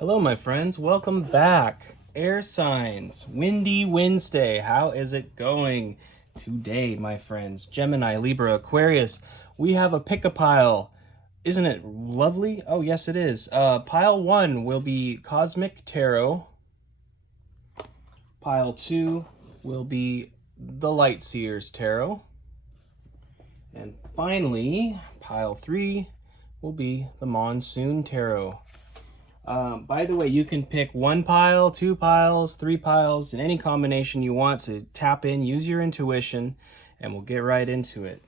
Hello, my friends. Welcome back. Air signs, windy Wednesday. How is it going today, my friends? Gemini, Libra, Aquarius. We have a pick-a-pile. Isn't it lovely? Oh, yes, it is. Pile 1 will be Cosmic Tarot. Pile 2 will be the Light Seers Tarot. And finally, pile 3 will be the Monsoon Tarot. By the way, you can pick 1 pile, 2 piles, 3 piles, in any combination you want to tap in, use your intuition, and we'll get right into it.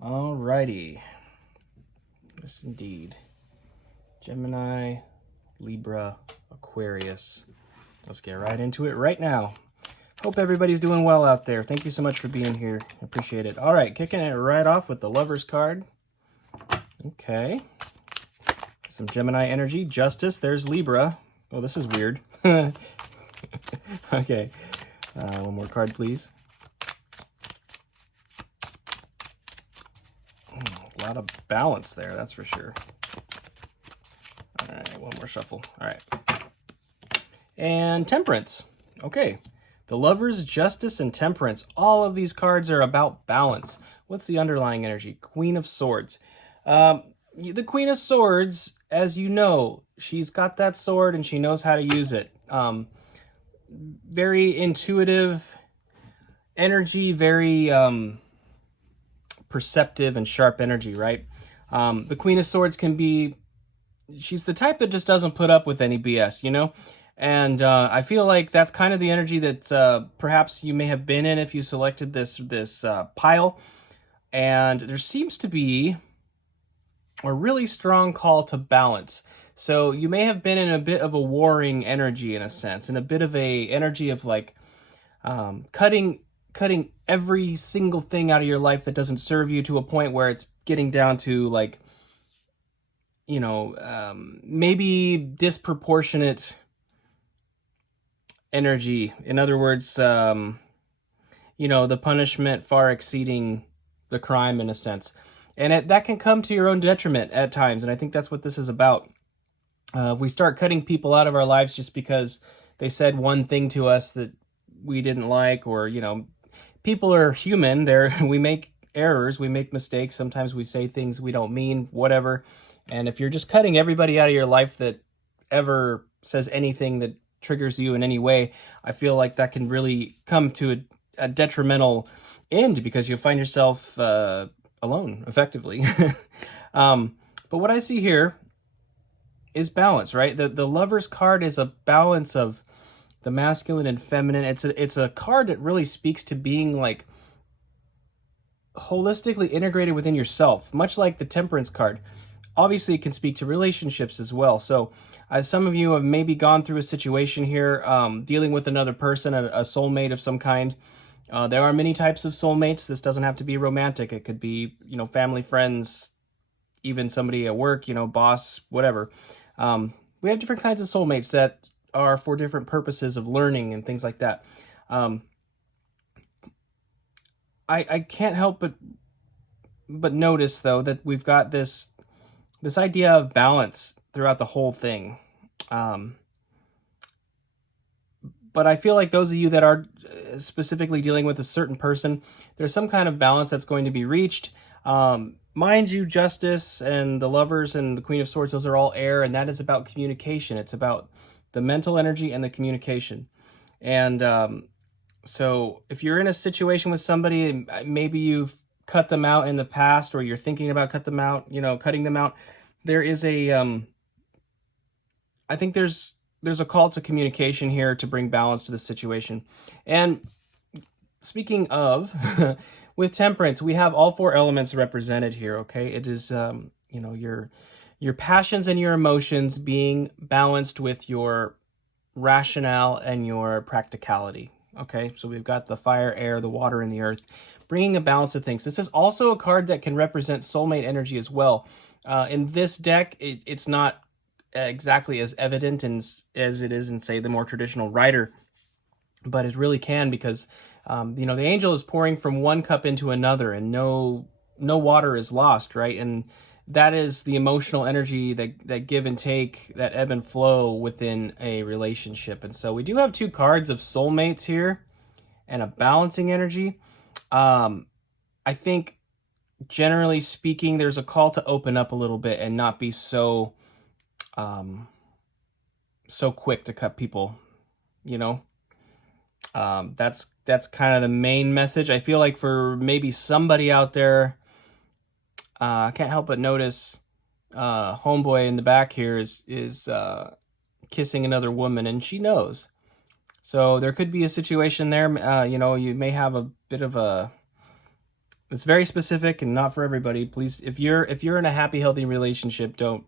Alrighty. Yes, indeed. Gemini, Libra, Aquarius. Let's get right into it right now. Hope everybody's doing well out there. Thank you so much for being here. Appreciate it. All right, kicking it right off with the Lover's card. Okay. Some Gemini energy. Justice. There's Libra. Oh, this is weird. Okay. One more card, please. A lot of balance there, that's for sure. All right, one more shuffle. All right. And Temperance. Okay. The Lovers, Justice, and Temperance. All of these cards are about balance. What's the underlying energy? Queen of Swords. The Queen of Swords, as you know, she's got that sword and she knows how to use it. Very intuitive energy, very perceptive and sharp energy, right? The Queen of Swords can be, she's the type that just doesn't put up with any BS, you know? And I feel like that's kind of the energy that perhaps you may have been in if you selected this pile. And there seems to be a really strong call to balance. So you may have been in a bit of a warring energy in a sense, and a bit of a energy of like cutting every single thing out of your life that doesn't serve you, to a point where it's getting down to like, you know, maybe disproportionate energy. In other words, you know, the punishment far exceeding the crime in a sense. And that can come to your own detriment at times, and I think that's what this is about. If we start cutting people out of our lives just because they said one thing to us that we didn't like, or, you know, people are human. We make errors, we make mistakes. Sometimes we say things we don't mean, whatever. And if you're just cutting everybody out of your life that ever says anything that triggers you in any way, I feel like that can really come to a detrimental end, because you'll find yourself alone, effectively. But what I see here is balance, right? The Lover's card is a balance of the masculine and feminine. It's a card that really speaks to being like holistically integrated within yourself, much like the Temperance card. Obviously, it can speak to relationships as well. So as some of you have maybe gone through a situation here, dealing with another person, a soulmate of some kind. There are many types of soulmates. This doesn't have to be romantic. It could be, you know, family, friends, even somebody at work, you know, boss, whatever. We have different kinds of soulmates that are for different purposes of learning and things like that. I can't help but notice, though, that we've got this idea of balance throughout the whole thing. But I feel like those of you that are specifically dealing with a certain person, there's some kind of balance that's going to be reached. Mind you, Justice and the Lovers and the Queen of Swords, those are all air, and that is about communication. It's about the mental energy and the communication. And so if you're in a situation with somebody, maybe you've cut them out in the past, or you're thinking about cutting them out, there is I think there's a call to communication here to bring balance to the situation. And speaking of, with Temperance, we have all 4 elements represented here, okay? It is, you know, your passions and your emotions being balanced with your rationale and your practicality, okay? So we've got the fire, air, the water, and the earth, bringing a balance to things. This is also a card that can represent soulmate energy as well. In this deck, it's not exactly as evident as it is in, say, the more traditional Rider, but it really can, because you know, the angel is pouring from one cup into another, and no water is lost, right? And that is the emotional energy, that give and take, that ebb and flow within a relationship. And so we do have two cards of soulmates here and a balancing energy. I think generally speaking, there's a call to open up a little bit and not be so so quick to cut people, you know. That's kind of the main message. I feel like for maybe somebody out there, I can't help but notice homeboy in the back here is kissing another woman, and she knows. So there could be a situation there. You know, you may have a bit of a. It's very specific and not for everybody. Please, if you're in a happy, healthy relationship, don't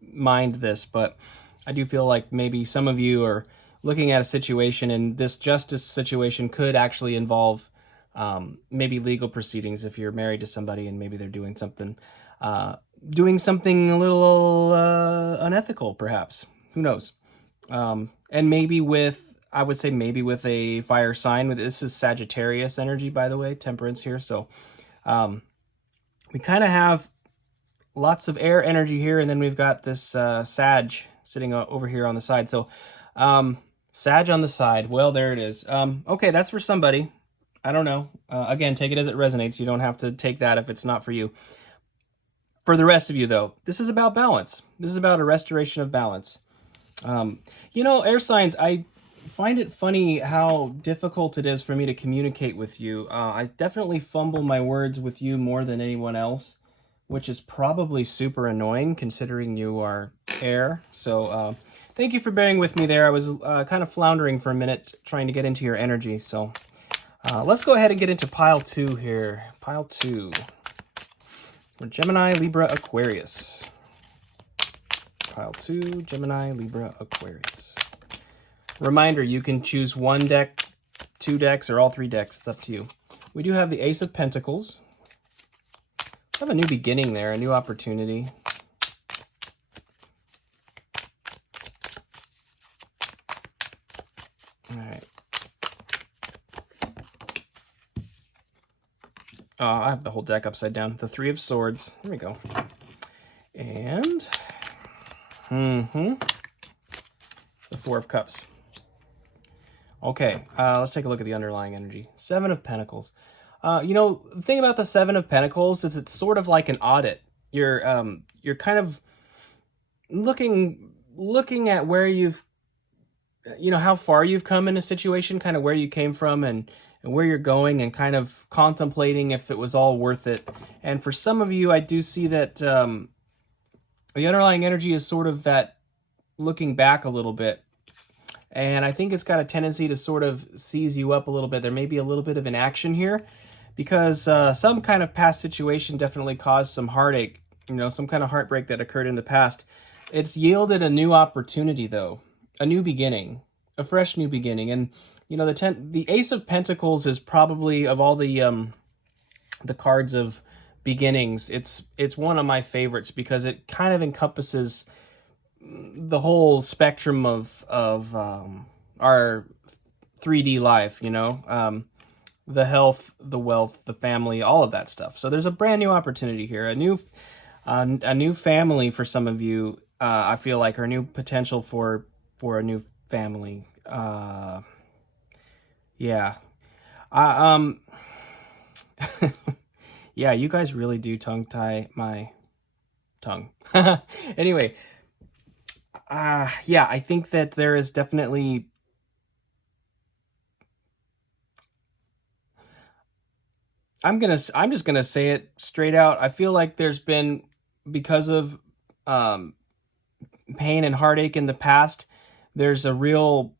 mind this. But I do feel like maybe some of you are looking at a situation, and this justice situation could actually involve maybe legal proceedings if you're married to somebody and maybe they're doing something a little unethical, perhaps. Who knows? And maybe with, I would say maybe with a fire sign. This is Sagittarius energy, by the way, temperance here. So we kind of have lots of air energy here, and then we've got this Sag sitting over here on the side. So Sag on the side. Well, there it is. Okay, that's for somebody. I don't know. Again, take it as it resonates. You don't have to take that if it's not for you. For the rest of you, though, this is about balance. This is about a restoration of balance. You know, air signs, I find it funny how difficult it is for me to communicate with you. I definitely fumble my words with you more than anyone else, which is probably super annoying considering you are air. So thank you for bearing with me there. I was kind of floundering for a minute trying to get into your energy. So let's go ahead and get into pile 2 here. Pile 2. For Gemini, Libra, Aquarius. Pile 2, Gemini, Libra, Aquarius. Reminder, you can choose one deck, 2 decks, or all 3 decks. It's up to you. We do have the Ace of Pentacles. We have a new beginning there, a new opportunity. All right. I have the whole deck upside down. The 3 of Swords. There we go. And the 4 of Cups. Okay, let's take a look at the underlying energy. 7 of Pentacles. You know, the thing about the 7 of Pentacles is it's sort of like an audit. You're kind of looking at where you've, you know, how far you've come in a situation, kind of where you came from and where you're going, and kind of contemplating if it was all worth it. And for some of you, I do see that the underlying energy is sort of that looking back a little bit. And I think it's got a tendency to sort of seize you up a little bit. There may be a little bit of inaction here because some kind of past situation definitely caused some heartache, you know, some kind of heartbreak that occurred in the past. It's yielded a new opportunity, though, a new beginning, a fresh new beginning. And, you know, the Ace of Pentacles is probably, of all the cards of beginnings, it's one of my favorites because it kind of encompasses the whole spectrum of our 3D life, you know, the health, the wealth, the family, all of that stuff. So there's a brand new opportunity here, a new family for some of you. I feel like, or new potential for a new family. Yeah. Yeah, you guys really do tongue tie my tongue. Anyway. Yeah, I think that there is definitely, I'm just gonna say it straight out. I feel like there's been, because of pain and heartache in the past, there's a real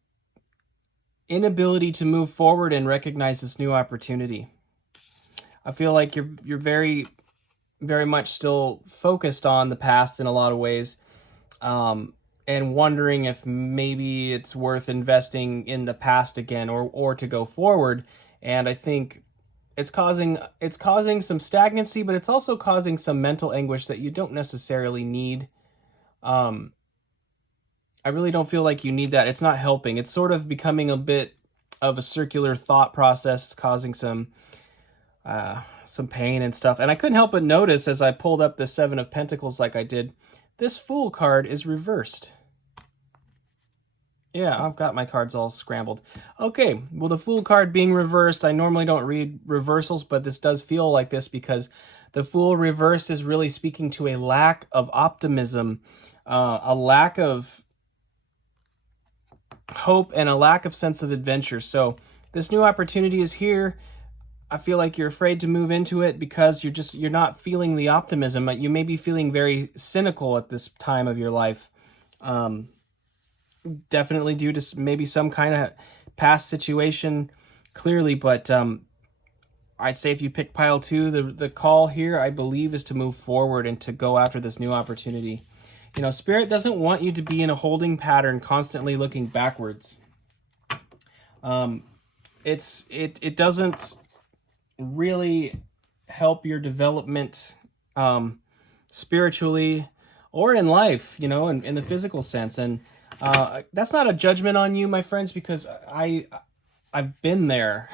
inability to move forward and recognize this new opportunity. I feel like you're very, very much still focused on the past in a lot of ways. And wondering if maybe it's worth investing in the past again, or to go forward. And I think it's causing some stagnancy, but it's also causing some mental anguish that you don't necessarily need. I really don't feel like you need that. It's not helping. It's sort of becoming a bit of a circular thought process. It's causing some some pain and stuff. And I couldn't help but notice as I pulled up the Seven of Pentacles like I did, this Fool card is reversed. Yeah, I've got my cards all scrambled. Okay, well, the Fool card being reversed, I normally don't read reversals, but this does feel like this because the Fool reversed is really speaking to a lack of optimism, a lack of hope, and a lack of sense of adventure. So this new opportunity is here. I feel like you're afraid to move into it because you're not feeling the optimism. You may be feeling very cynical at this time of your life. Definitely due to maybe some kind of past situation, clearly, but I'd say if you pick pile 2, the call here, I believe, is to move forward and to go after this new opportunity. You know, Spirit doesn't want you to be in a holding pattern, constantly looking backwards. It doesn't really help your development spiritually or in life, you know, in the physical sense. And that's not a judgment on you, my friends, because I've been there.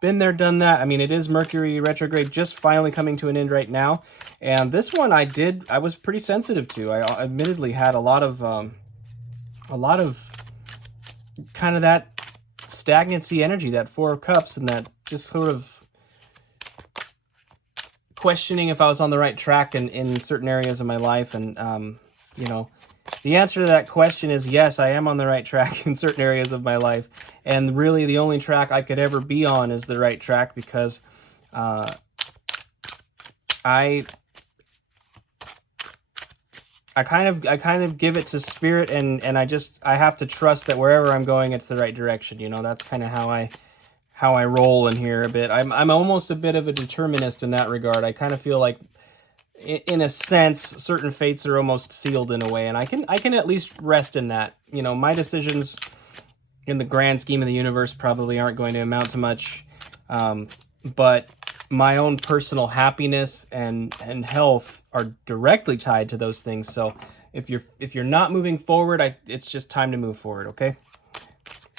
Been there, done that. I mean, it is Mercury retrograde just finally coming to an end right now. And this one I was pretty sensitive to. I admittedly had a lot of kind of that stagnancy energy, that Four of Cups, and that just sort of questioning if I was on the right track in certain areas of my life. And, you know, the answer to that question is yes, I am on the right track in certain areas of my life. And really the only track I could ever be on is the right track because I kind of give it to Spirit, and I have to trust that wherever I'm going, it's the right direction. You know, that's kind of how I roll in here a bit. I'm almost a bit of a determinist in that regard. I kind of feel like, in a sense, certain fates are almost sealed in a way, and I can at least rest in that. You know, my decisions in the grand scheme of the universe probably aren't going to amount to much, but my own personal happiness and health are directly tied to those things. So if you're not moving forward, it's just time to move forward. Okay,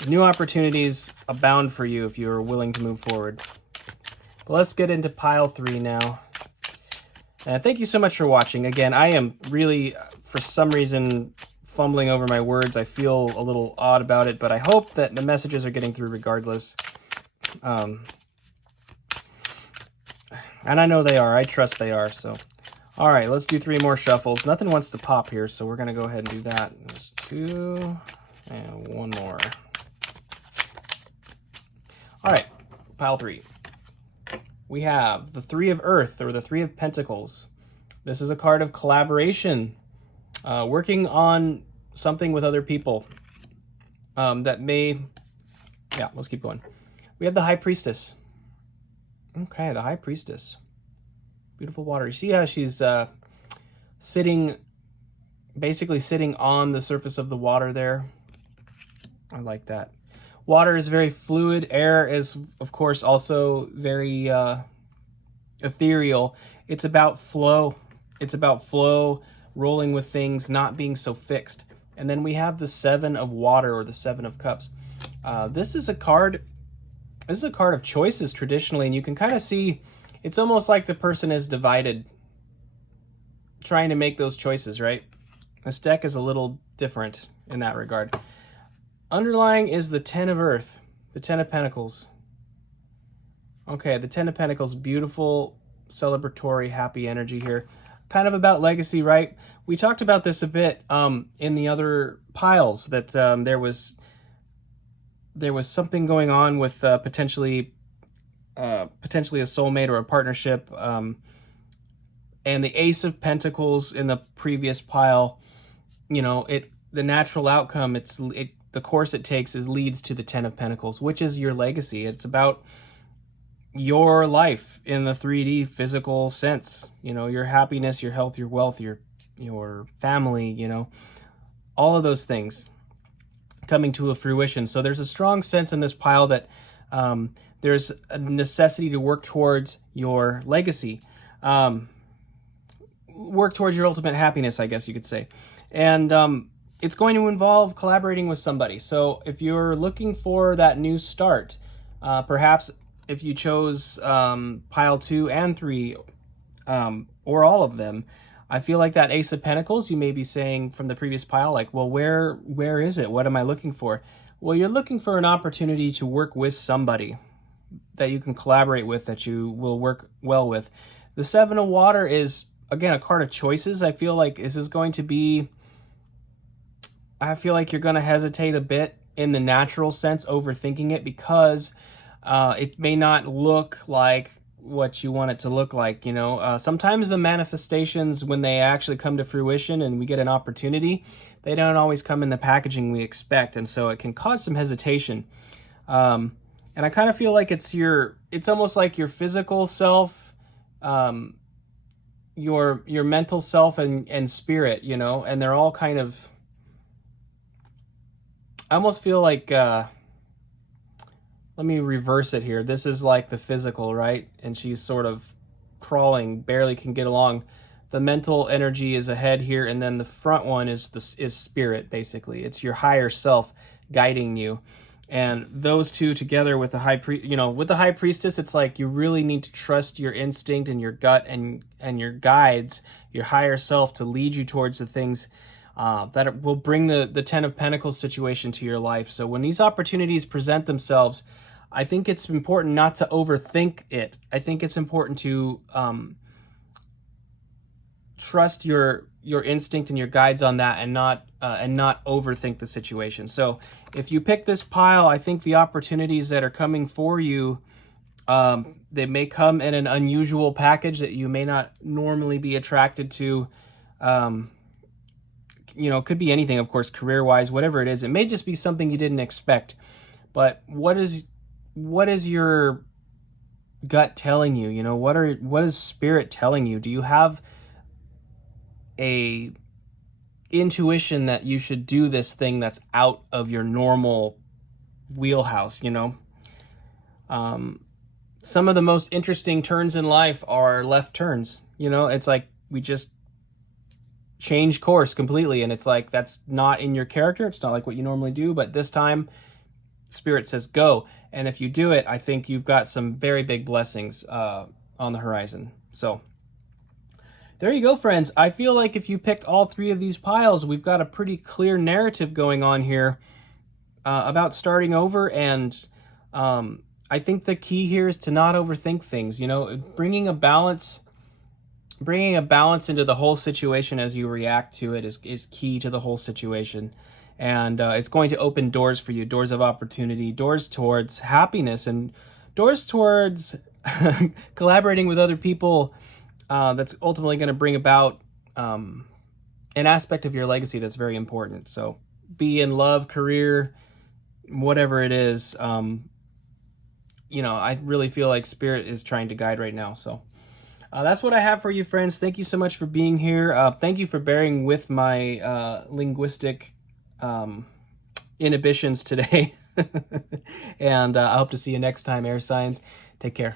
new opportunities abound for you if you're willing to move forward. But let's get into pile 3 now. Thank you so much for watching. Again, I am really, for some reason, fumbling over my words. I feel a little odd about it, but I hope that the messages are getting through regardless. And I know they are. I trust they are. So, all right, let's do 3 more shuffles. Nothing wants to pop here, so we're going to go ahead and do that. There's 2 and 1 more. All right, pile 3. We have the 3 of Earth, or the 3 of Pentacles. This is a card of collaboration, working on something with other people that may... Yeah, let's keep going. We have the High Priestess. Okay, the High Priestess. Beautiful water. You see how she's basically sitting on the surface of the water there? I like that. Water is very fluid. Air is, of course, also very ethereal. It's about flow. It's about flow, rolling with things, not being so fixed. And then we have the 7 of Water, or the 7 of Cups. This is a card of choices traditionally, and you can kind of see it's almost like the person is divided, trying to make those choices, right? This deck is a little different in that regard. Underlying is the 10 of Earth, the 10 of Pentacles. Okay, the 10 of Pentacles, beautiful, celebratory, happy energy here. Kind of about legacy, right? We talked about this a bit in the other piles, that there was something going on with potentially a soulmate or a partnership. And the Ace of Pentacles in the previous pile, you know, the natural outcome, the course it takes leads to the 10 of Pentacles, which is your legacy. It's about your life in the 3D physical sense. You know, your happiness, your health, your wealth, your family, you know, all of those things coming to a fruition. So there's a strong sense in this pile that there's a necessity to work towards your legacy, work towards your ultimate happiness, I guess you could say. And it's going to involve collaborating with somebody. So if you're looking for that new start, perhaps if you chose pile 2 and 3, or all of them, I feel like that Ace of Pentacles, you may be saying from the previous pile, like, well, where is it? What am I looking for? Well, you're looking for an opportunity to work with somebody that you can collaborate with, that you will work well with. The Seven of Water is, again, a card of choices. I feel like this is going to be, I feel like you're going to hesitate a bit in the natural sense, overthinking it, because it may not look like what you want it to look like. Sometimes the manifestations, when they actually come to fruition and we get an opportunity, they don't always come in the packaging we expect, and so it can cause some hesitation. And I kind of feel like it's almost like your physical self, your mental self, and spirit, and they're all kind of, I almost feel like, let me reverse it here. This is like the physical, right? And she's sort of crawling, barely can get along. The mental energy is ahead here, and then the front one is spirit, basically. It's your higher self guiding you. And those two together with the high priestess, it's like you really need to trust your instinct and your gut and your guides, your higher self, to lead you towards the things that will bring the Ten of Pentacles situation to your life. So when these opportunities present themselves, I think it's important not to overthink it. I think it's important to trust your instinct and your guides on that, and not overthink the situation. So if you pick this pile, I think the opportunities that are coming for you, they may come in an unusual package that you may not normally be attracted to. It could be anything, of course, career-wise, whatever it is. It may just be something you didn't expect. But what is your gut telling you? What is spirit telling you? Do you have a intuition that you should do this thing that's out of your normal wheelhouse? Some of the most interesting turns in life are left turns. It's like we just change course completely, and it's like that's not in your character. It's not like what you normally do, but this time spirit says go, and if you do it, I think you've got some very big blessings on the horizon. So there you go, friends. I feel like if you picked all 3 of these piles, we've got a pretty clear narrative going on here about starting over. And I think the key here is to not overthink things. Bringing a balance into the whole situation as you react to it is key to the whole situation. And it's going to open doors for you, doors of opportunity, doors towards happiness, and doors towards collaborating with other people. That's ultimately going to bring about an aspect of your legacy that's very important. So be in love, career, whatever it is, I really feel like spirit is trying to guide right now. So that's what I have for you, friends. Thank you so much for being here. Thank you for bearing with my linguistic inhibitions today. And I hope to see you next time, air signs. Take care.